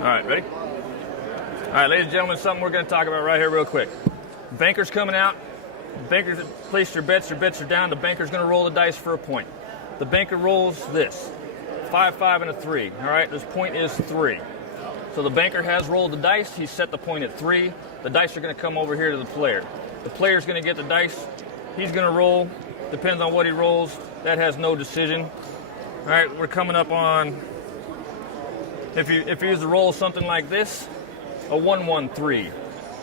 All right, ready? All right, ladies and gentlemen, something we're going to talk about right here real quick. Banker's coming out. Bankers place your bets are down. The banker's going to roll the dice for a point. The banker rolls this, 5, 5, and a 3. All right, this point is 3. So the banker has rolled the dice. He's set the point at 3. The dice are going to come over here to the player. The player's going to get the dice. He's going to roll. Depends on what he rolls. That has no decision. All right, we're coming up on, if he was to roll something like this, a 1, 1, 3.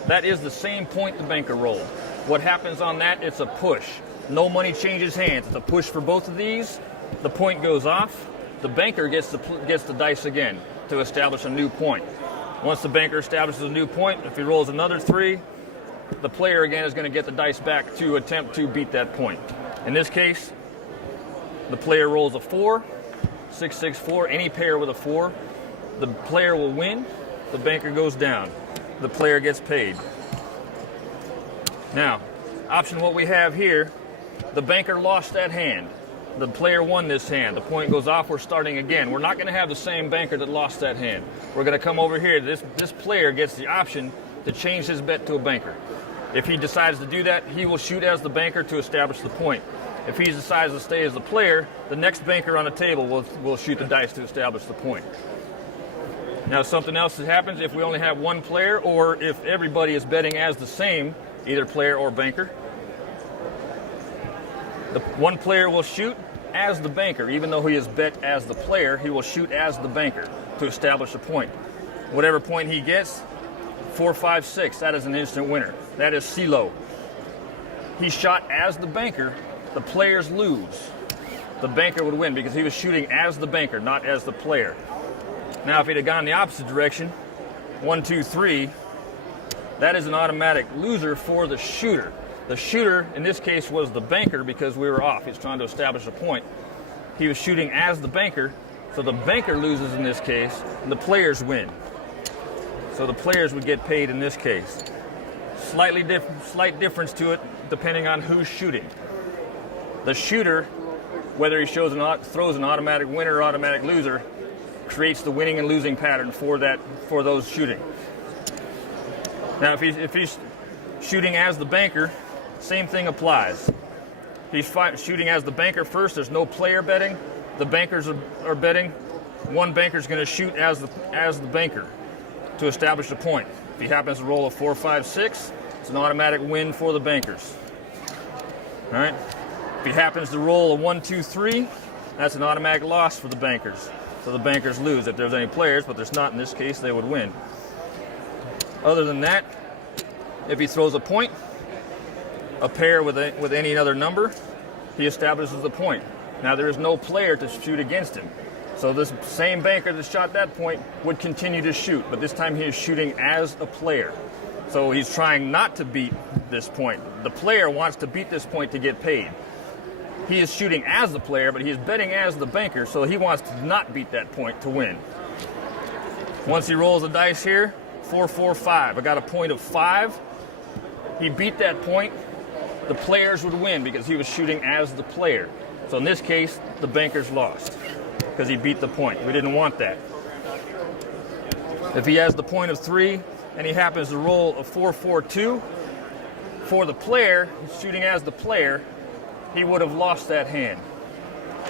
That is the same point the banker rolled. What happens on that, it's a push. No money changes hands. It's a push for both of these. The point goes off. The banker gets the dice again to establish a new point. Once the banker establishes a new point, if he rolls another 3, the player again is going to get the dice back to attempt to beat that point. In this case, the player rolls a 4, 6, 6, 4, any pair with a 4. The player will win. The banker goes down. The player gets paid. Now, option what we have here, the banker lost that hand. The player won this hand. The point goes off. We're starting again. We're not going to have the same banker that lost that hand. We're going to come over here. This player gets the option to change his bet to a banker. If he decides to do that, he will shoot as the banker to establish the point. If he decides to stay as the player, the next banker on the table will shoot the dice to establish the point. Now, something else that happens if we only have one player, or if everybody is betting as the same, either player or banker, the one player will shoot as the banker. Even though he is bet as the player, he will shoot as the banker to establish a point. Whatever point he gets, 4, 5, 6, that is an instant winner. That is CeeLo. He shot as the banker. The players lose. The banker would win because he was shooting as the banker, not as the player. Now, if he'd have gone the opposite direction, 1, 2, 3, that is an automatic loser for the shooter. The shooter, in this case, was the banker because we were off. He's trying to establish a point. He was shooting as the banker, so the banker loses in this case, and the players win. So the players would get paid in this case. Slight difference to it depending on who's shooting. The shooter, whether he throws an automatic winner or automatic loser, creates the winning and losing pattern for those shooting. Now, if he's shooting as the banker, same thing applies. He's shooting as the banker first. There's no player betting. The bankers are betting. One banker is going to shoot as the banker to establish a point. If he happens to roll a 4, 5, 6, it's an automatic win for the bankers. All right. If he happens to roll a 1, 2, 3, that's an automatic loss for the bankers. So the bankers lose. If there's any players, but there's not in this case, they would win. Other than that, if he throws a point, a pair with any other number, he establishes the point. Now, there is no player to shoot against him. So this same banker that shot that point would continue to shoot, but this time he is shooting as a player. So he's trying not to beat this point. The player wants to beat this point to get paid. He is shooting as the player, but he is betting as the banker, so he wants to not beat that point to win. Once he rolls the dice here, 4, 4, 5. I got a point of 5. He beat that point. The players would win because he was shooting as the player. So in this case, the bankers lost because he beat the point. We didn't want that. If he has the point of 3 and he happens to roll a 4, 4, 2, for the player, shooting as the player, he would have lost that hand.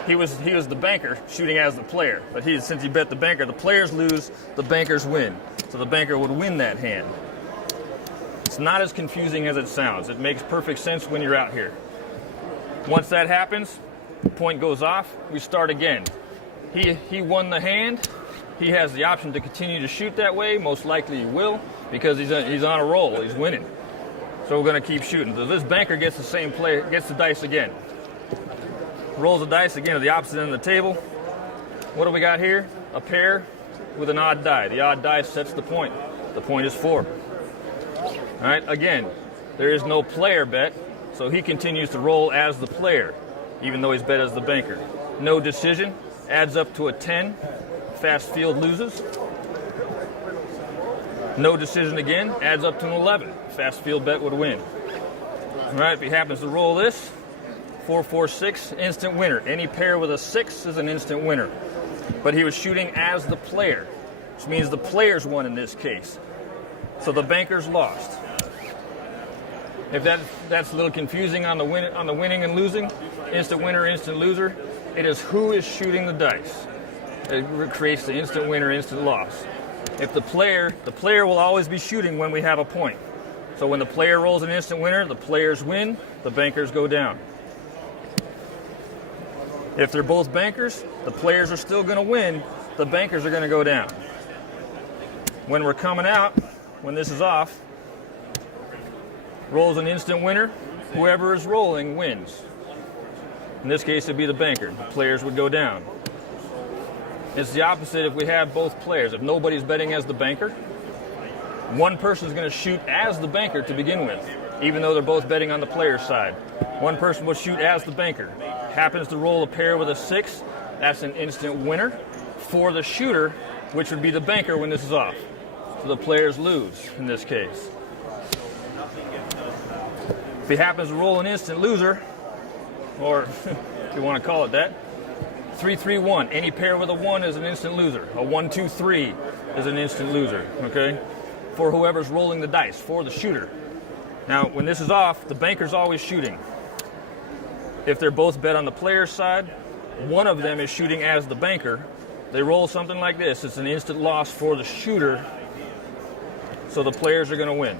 He was the banker shooting as the player, but since he bet the banker, the players lose, the bankers win. So the banker would win that hand. It's not as confusing as it sounds. It makes perfect sense when you're out here. Once that happens, the point goes off, we start again. He won the hand. He has the option to continue to shoot that way. Most likely he will because he's on a roll. He's winning. So we're going to keep shooting. So this banker gets the dice again. Rolls the dice again to the opposite end of the table. What do we got here? A pair with an odd die. The odd die sets the point. The point is 4. All right, again, there is no player bet, so he continues to roll as the player, even though he's bet as the banker. No decision, adds up to a 10. Fast field loses. No decision again, adds up to an 11. Fast field bet would win. All right, if he happens to roll this, 4, 4, 6, instant winner. Any pair with a 6 is an instant winner. But he was shooting as the player. which means the players won in this case. So the bankers lost. If that's a little confusing on the winning and losing, instant winner, instant loser, it is who is shooting the dice. It creates the instant winner, instant loss. If the player will always be shooting when we have a point. So when the player rolls an instant winner, the players win, the bankers go down. If they're both bankers, the players are still going to win, the bankers are going to go down. When we're coming out, when this is off, rolls an instant winner, whoever is rolling wins. In this case, it'd be the banker. The players would go down. It's the opposite if we have both players. If nobody's betting as the banker, one person's going to shoot as the banker to begin with, even though they're both betting on the player's side. One person will shoot as the banker. Happens to roll a pair with a 6, that's an instant winner for the shooter, which would be the banker when this is off. So the players lose in this case. If he happens to roll an instant loser, or if you want to call it that, 3-3-1. Any pair with a 1 is an instant loser. A 1-2-3 is an instant loser, okay? For whoever's rolling the dice, for the shooter. Now, when this is off, the banker's always shooting. If they're both bet on the player's side, one of them is shooting as the banker. They roll something like this. It's an instant loss for the shooter, so the players are going to win.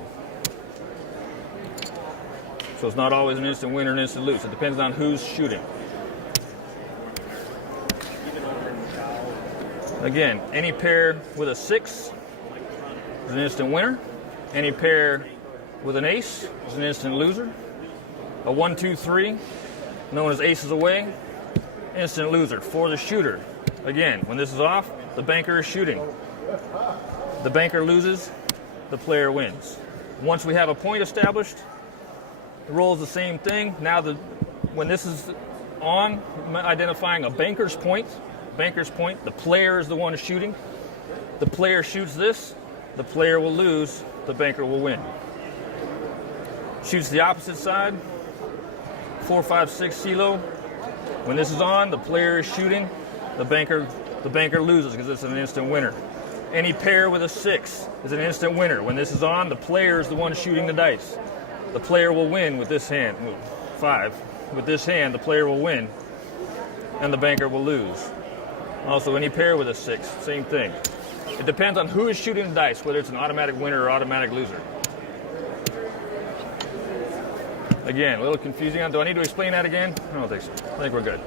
So it's not always an instant win or an instant lose. It depends on who's shooting. Again, any pair with a 6 is an instant winner. Any pair with an ace is an instant loser. A 1-2-3, known as aces away, instant loser for the shooter. Again, when this is off, the banker is shooting. The banker loses, the player wins. Once we have a point established, the roll is the same thing. Now, when this is on, I'm identifying a banker's point. Banker's point, the player is the one shooting. The player shoots this, the player will lose, the banker will win. Shoots the opposite side, 4, 5, 6 CeeLo. When this is on, the player is shooting, the banker loses because it's an instant winner. Any pair with a 6 is an instant winner. When this is on, the player is the one shooting the dice. The player will win with this hand, 5. With this hand, the player will win, and the banker will lose. Also, any pair with a 6, same thing. It depends on who is shooting the dice, whether it's an automatic winner or automatic loser. Again, a little confusing. Do I need to explain that again? I don't think so. I think we're good.